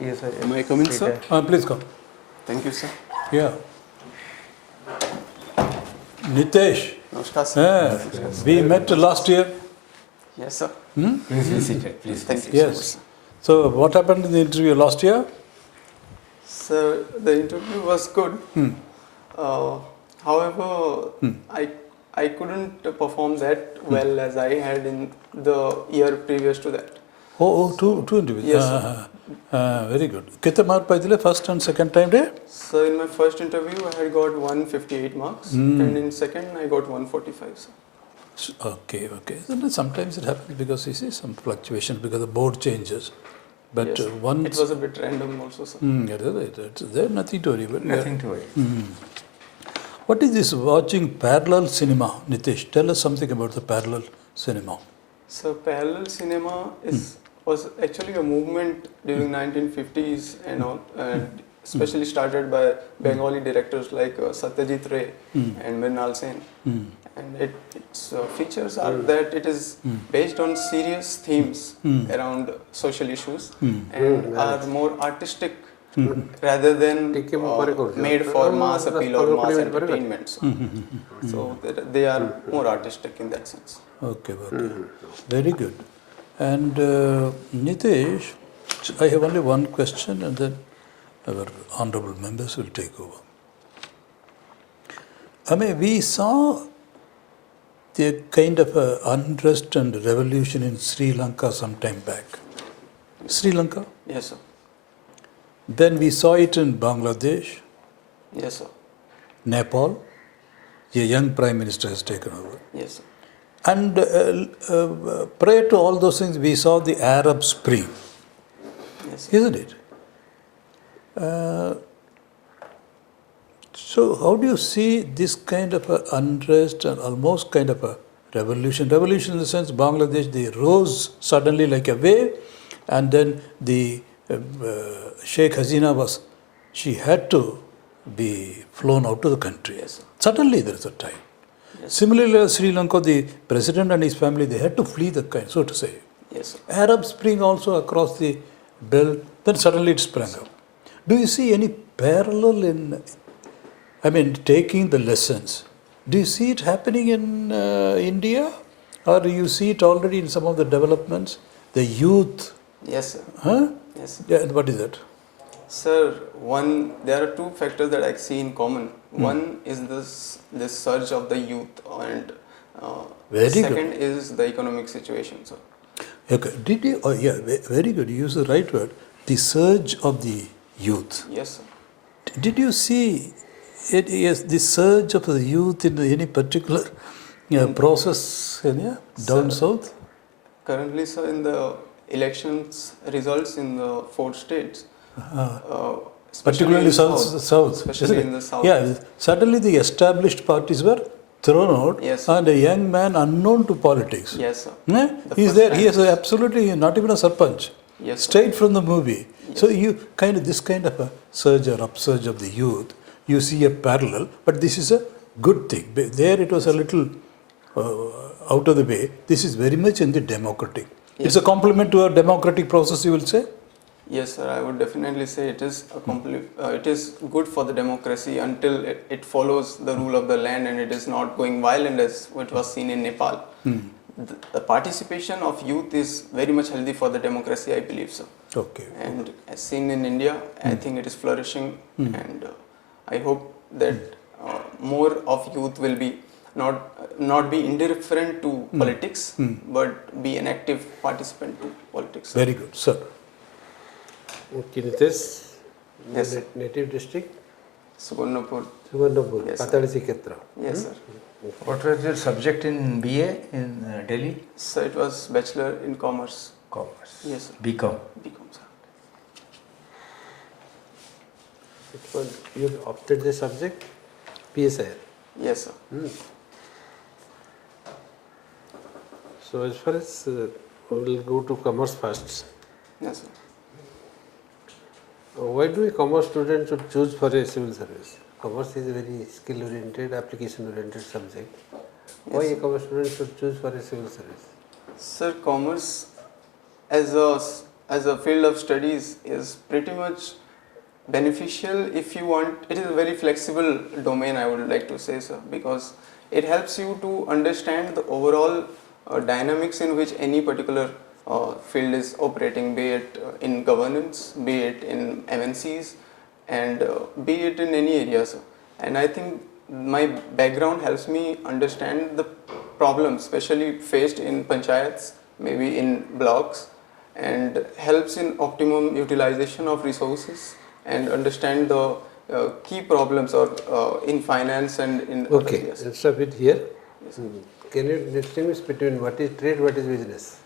Yes, sir. May I come in, sir? Please come. Thank you, sir. Yeah. NITESH. Namaskar, sir. We met last year. Yes, sir. Please be seated. Please. Thank you so much, Yes. sir. So what happened in the interview last year? Sir, the interview was good. However, I couldn't perform that well as I had in the year previous to that. Two interviews. Yes, sir. Very good. कितने mark पाए थे first and second time day? So in my first interview, I had got 158 marks, and in second, I got 145, sir. Okay. So sometimes it happens because you see some fluctuation because the board changes. But Yes, once it was a bit random also, sir. there's nothing to worry about. Nothing to worry. What is this watching parallel cinema, Nitish? Tell us something about the parallel cinema. So parallel cinema was actually a movement during 1950s and all, and especially started by Bengali directors like Satyajit Ray and Mrinal Sen. And its features are that it is based on serious themes around social issues and are more artistic rather than made for mass appeal or mass entertainment. So they are more artistic in that sense. Okay. Very good. And Nitish, I have only one question and then our honorable members will take over. I mean, we saw the kind of unrest and revolution in Sri Lanka some time back. Sri Lanka? Yes, sir. Then we saw it in Bangladesh, Yes, sir. Nepal. A young prime minister has taken over. Yes, sir. And prior to all those things, we saw the Arab Spring, Yes, sir. isn't it? So how do you see this kind of a unrest and almost kind of a revolution? Revolution in the sense Bangladesh, they rose suddenly like a wave, and then the Sheikh Hasina she had to be flown out of the country. Yes, sir. Suddenly there is a time. Yes. Similarly, Sri Lanka, the president and his family, they had to flee the country, so to say. Yes, sir. Arab Spring also across the belt, then suddenly it sprang up. Do you see any parallel in, taking the lessons? Do you see it happening in India? Or do you see it already in some of the developments? The youth, Yes, sir. huh? Yes, sir. Yeah, and what is that? Sir, there are two factors that I see in common. One is this surge of the youth, and Very second is the economic situation, sir. Okay, very good. You used the right word. The surge of the youth. Yes, sir. Did you see it? Yes, the surge of the youth in any particular process down south? Currently, sir, in the elections results in the 4 states, Particularly in south. especially isn't it? in the south. Yeah, suddenly the established parties were thrown out, Yes. and a young man unknown to politics. Yes, sir. He's first there. time. He is absolutely not even a sarpanch. Yes, sir. Straight from the movie. So this kind of a surge or upsurge of the youth, you see a parallel, but this is a good thing. There it was a little out of the way. This is very much in the democratic. It's a complement to a democratic process, you will say? Yes, sir. I would definitely say it is it is good for the democracy until it follows the rule of the land and it is not going violent as what was seen in Nepal. The participation of youth is very much healthy for the democracy, I believe, sir. Okay. And as seen in India, I think it is flourishing, and I hope that more of youth will be not be indifferent to politics, but be an active participant to politics. Very good, sir. Okay, NITESH, Yes, sir. native district, Subarnapur. Suvarnapur, Yes, sir. Patalisi Ketra. Yes, sir. What was your subject in BA in Delhi? So it was Bachelor in Commerce. Commerce. Yes, sir. BCom. BCom, sir. Which one? You opted the subject? PSI. Yes, sir. So as far as we will go to commerce first. Yes, sir. Why do a commerce student should choose for a civil service? Commerce is a very skill oriented, application oriented subject. Why a commerce student should choose for a civil service? Sir, commerce as a as a field of studies is pretty much beneficial if you want. It is a very flexible domain, I would like to say, sir, because it helps you to understand the overall dynamics in which any particular field is operating, be it in governance, be it in MNCs, and be it in any area, sir. And I think my background helps me understand the problems especially faced in panchayats, maybe in blocks, and helps in optimum utilization of resources and understand the key problems or in finance and in other Okay, areas. let's stop it here. Yes. Can you distinguish between what is trade, what is business?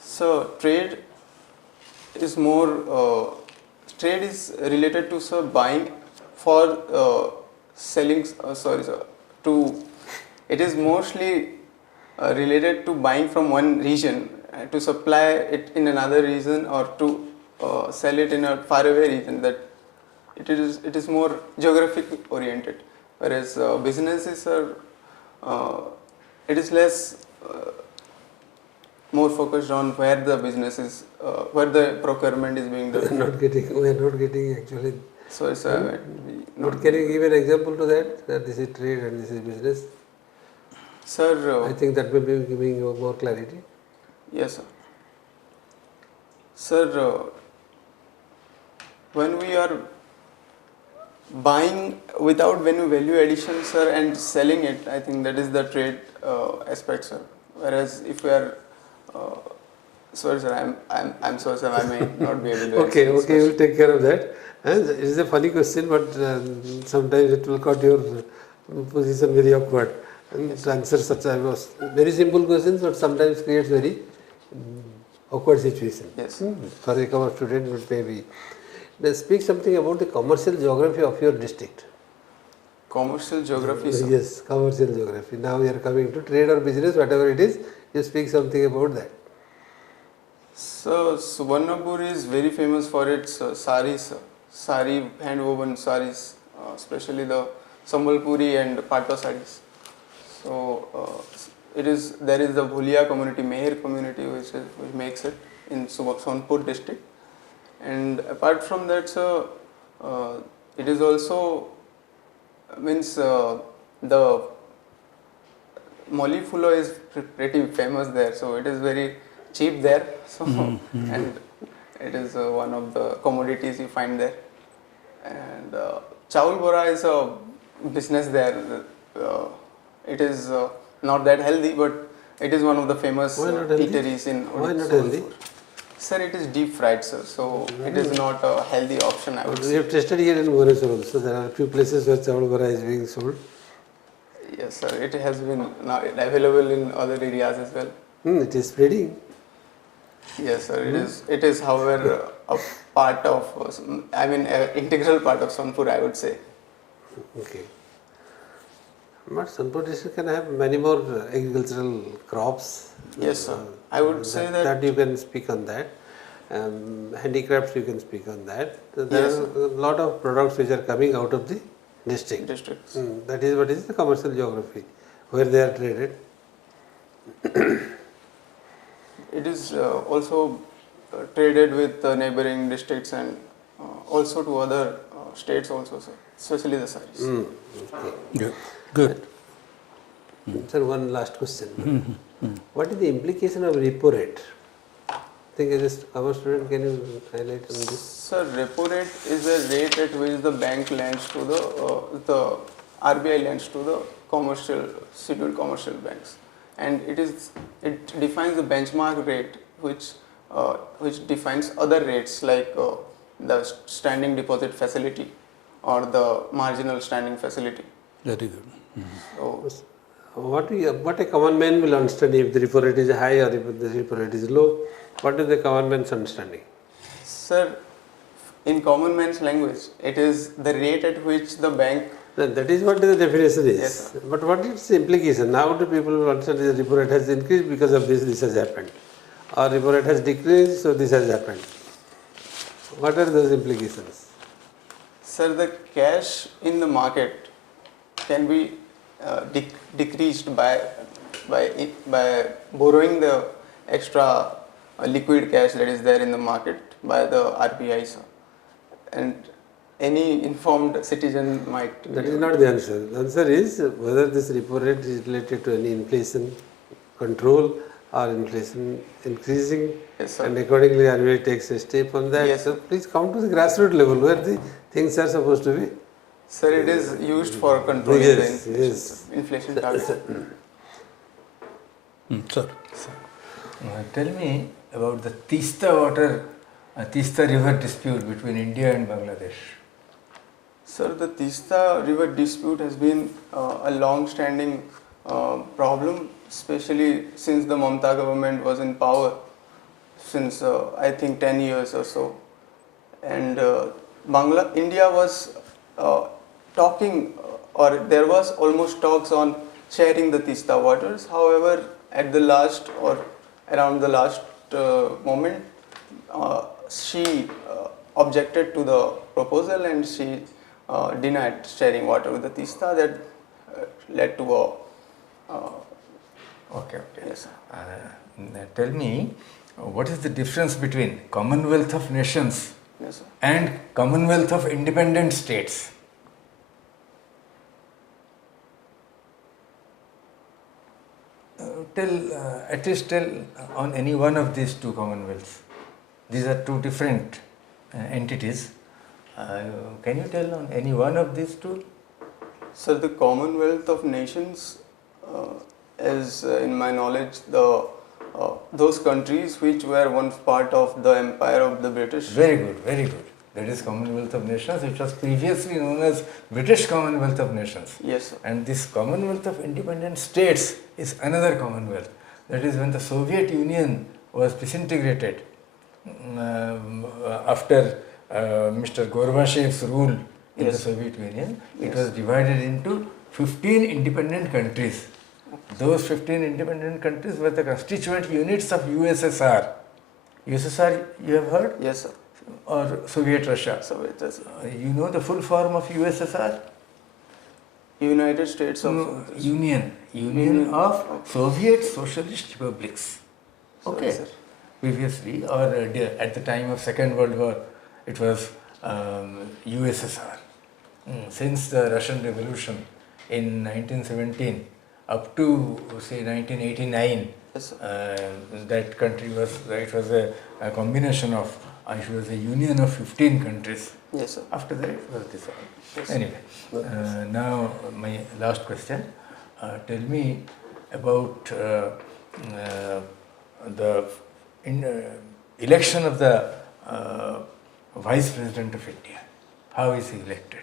So trade is more trade is related to, sir, buying for selling, sorry sir, to, it is mostly related to buying from one region to supply it in another region, or to sell it in a faraway region. That it is more geographic oriented, whereas businesses are it is less more focused on where the business is, where the procurement is being We are done. not getting actually. So it's But can you give an example to that? That this is trade and this is business. Sir, I think that will be giving you more clarity. yes, sir. Sir, when we are buying without value addition, sir, and selling it, I think that is the trade aspect, sir. Whereas if we are, sorry, sir, I'm sorry, sir, I may not be able to. Okay, answer this okay, we'll question. take care of that. And it is a funny question, but sometimes it will cut your position very awkward. And to answer such very simple questions, but sometimes creates very awkward situation. Yes. For a commerce student, it may be. Now speak something about the commercial geography of your district. Commercial geography, sir. Yes, commercial geography. Now we are coming to trade or business, whatever it is, you speak something about that. So Suvarnapur is very famous for its saris, sari hand woven saris, especially the Sambalpuri and Patwa saris. So there is the Bhulia community, Meher community, which makes it in Sonpur district. And apart from that, sir, it is also means the Molly-Fulo is pretty famous there, so it is very cheap there. So and it is one of the commodities you find there. And Chawal Bora is a business there. It is not that healthy, but it is one of the famous eateries in Why not Sonpur. healthy? Sir, it is deep fried, sir, so it is not a healthy option, I would We say. have tested here in Bhubaneswar also. There are a few places where chawal bora is being sold. Yes, sir, it has been now available in other areas as well. It is spreading. Yes, sir, it is however a part of, I mean, an integral part of Sonpur, I would say. Okay. But Sonpur district can have many more agricultural crops. Yes, sir. I would say that you can speak on that. Handicrafts you can speak on that. So there Yes, are a lot of products which are coming out of the district. districts. That is what is the commercial geography, where they are traded. It is also traded with neighboring districts and also to other states also, sir, especially the saris. Okay. Good. Good. Sir, one last question. What is the implication of repo rate? I think as a commerce student, can you highlight on this? Sir, repo rate is a rate at which the bank lends to the RBI lends to the commercial scheduled commercial banks, and it defines the benchmark rate which defines other rates like the standing deposit facility or the marginal standing facility. Very good. So What a common man will understand if the repo rate is high or if the repo rate is low? What is the common man's understanding? sir, in common man's language, it is the rate at which the bank. That is what the definition is. Yes, sir. But what is the implication? Now do people understand the repo rate has increased because of this has happened? Or repo rate has decreased, so this has happened? What are those implications? Sir, the cash in the market can be decreased by borrowing the extra liquid cash that is there in the market by the RBI, sir. And any informed citizen might. That is not the answer. The answer is whether this repo rate is related to any inflation control or inflation increasing, Yes, sir. and accordingly RBI takes a step on that. Yes, So please come to the grassroots level where the things are supposed to be. Sir, it is used for controlling Yes, the inflation, yes. sir. Inflation target. Sir. Tell me about the Teesta River dispute between India and Bangladesh. Sir, the Teesta River dispute has been a long-standing problem, especially since the Mamata government was in power, since I think 10 years or so. And India was talking, or there was almost talks on sharing the Teesta waters. However, at the last or around the last moment, she objected to the proposal and she denied sharing water with the Teesta. That led to a Okay. yes, sir. Tell me, what is the difference between Commonwealth of Nations Yes, sir. and Commonwealth of Independent States? At least tell on any one of these two commonwealths. These are two different entities. Can you tell on any one of these two? Sir, the Commonwealth of Nations is, in my knowledge, those countries which were once part of the empire of the British. Very good, very good. That is Commonwealth of Nations, which was previously known as British Commonwealth of Nations. Yes, sir. And this Commonwealth of Independent States is another commonwealth. That is when the Soviet Union was disintegrated after Mr. Gorbachev's rule in the Yes. Soviet Union. It Yes. was divided into 15 independent countries. Those 15 independent countries were the constituent units of USSR. USSR, you have heard? Yes, sir. Or Soviet Russia. So it is You know the full form of USSR? United States of No, Union of Soviet Socialist Republics. Sorry, Okay. sir. Previously, or at the time of Second World War, it was USSR. Since the Russian Revolution in 1917 up to say 1989, Yes, sir. that country was a combination of it was a union of 15 countries. Yes, sir. After that, it was dissolved. Yes. Anyway, now my last question. Tell me about the election of the Vice President of India. How is he elected?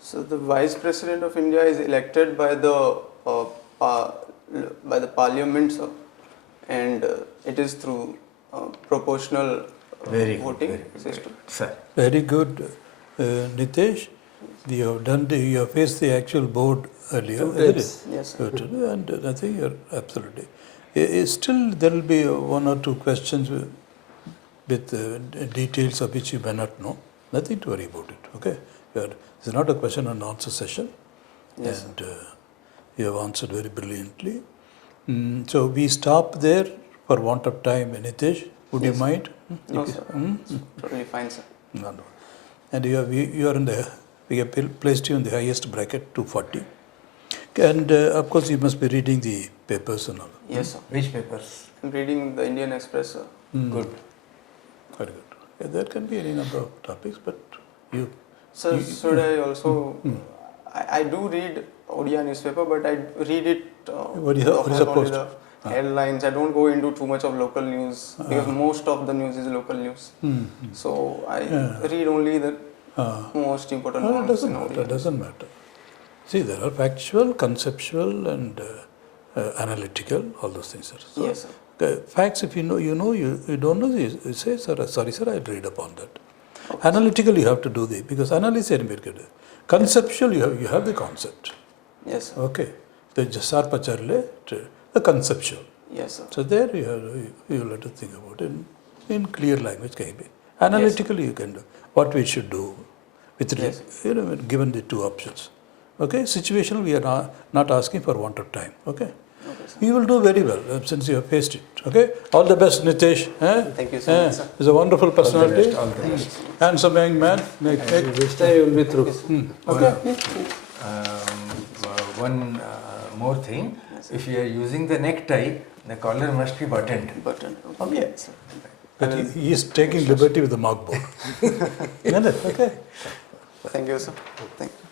So the Vice President of India is elected by the Parliament, sir, and it is through proportional Very voting good, very good. system. Sir. Very good, NITESH. You have faced the actual board earlier, Two isn't times. it? Yes, sir. Good. And I think you're absolutely. Still, there will be one or two questions with details of which you may not know. Nothing to worry about it. Okay. It's not a question and answer session, Yes, and you have answered very brilliantly. So we stop there for want of time. NITESH, would you Yes. mind? No, If you- sir. Totally fine, sir. No, no. And you are in the, we have placed you in the highest bracket, 240. And of course, you must be reading the papers and all. Yes, sir. Which papers? I'm reading the Indian Express, sir. Good. Very good. Yeah, there can be any number of topics, but you. Sir, You- should I also? I do read Odia newspaper, but I read it. What is the only post? the headlines. I don't go into too much of local news because most of the news is local news. So I read only the most important No, it ones. doesn't in matter. Odia. It doesn't matter. See, there are factual, conceptual, and analytical, all those things. Sir. So, Yes, sir. facts, if you know, you know. You don't know, you say, sir, sorry, sir, I'll read upon that. Analytical, you have to do because analysis is conceptual, you have the concept. Yes, sir. Okay. The jasar pacharle, the conceptual. Yes, sir. So there you have to think about it in clear language. Analytically, you can do what we should do with Yes. given the two options. Okay. Situational, we are not asking for want of time. Okay. Okay. You will do very well since you have faced it. Okay? All the best, Nitesh. Thank you so much, sir. He's a wonderful personality. All the best. Handsome young man. This time you will be through. Okay? One more thing, if you are using the necktie, the collar must be buttoned. Button. Okay. Sir. But he is taking liberty with the mark board. Isn't it? Okay. Thank you, sir. Thank you.